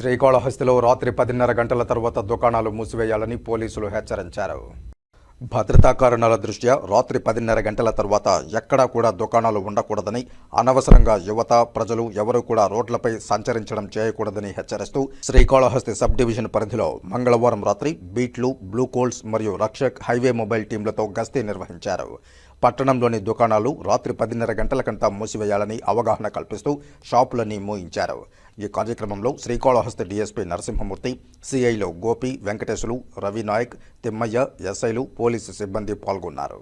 శ్రీకాళహస్తిలో రాత్రి పదిన్నర గంటల తర్వాత దుకాణాలు మూసివేయాలని పోలీసులు హెచ్చరించారు. భద్రతా కారణాల దృష్ట్యా రాత్రి పదిన్నర గంటల తర్వాత ఎక్కడా కూడా దుకాణాలు ఉండకూడదని అనవసరంగా యువత ప్రజలు ఎవరూ కూడా రోడ్లపై సంచరించడం చేయకూడదని హెచ్చరిస్తూ శ్రీకాళహస్తి సబ్ డివిజన్ పరిధిలో మంగళవారం రాత్రి బీట్లు బ్లూ కోల్స్ మరియు రక్షక్ హైవే మొబైల్ టీంలతో గస్తీ నిర్వహించారు. పట్టణంలోని దుకాణాలు రాత్రి పదిన్నర గంటల కంటా మూసివేయాలని అవగాహన కల్పిస్తూ షాపులన్నీ మూయించారు. ఈ కార్యక్రమంలో శ్రీకాళహస్తి డీఎస్పీ నరసింహమూర్తి సిఐలు గోపి వెంకటేశులు రవి నాయక్ తిమ్మయ్య ఎస్ఐలు పోలీసు సిబ్బంది పాల్గొన్నారు.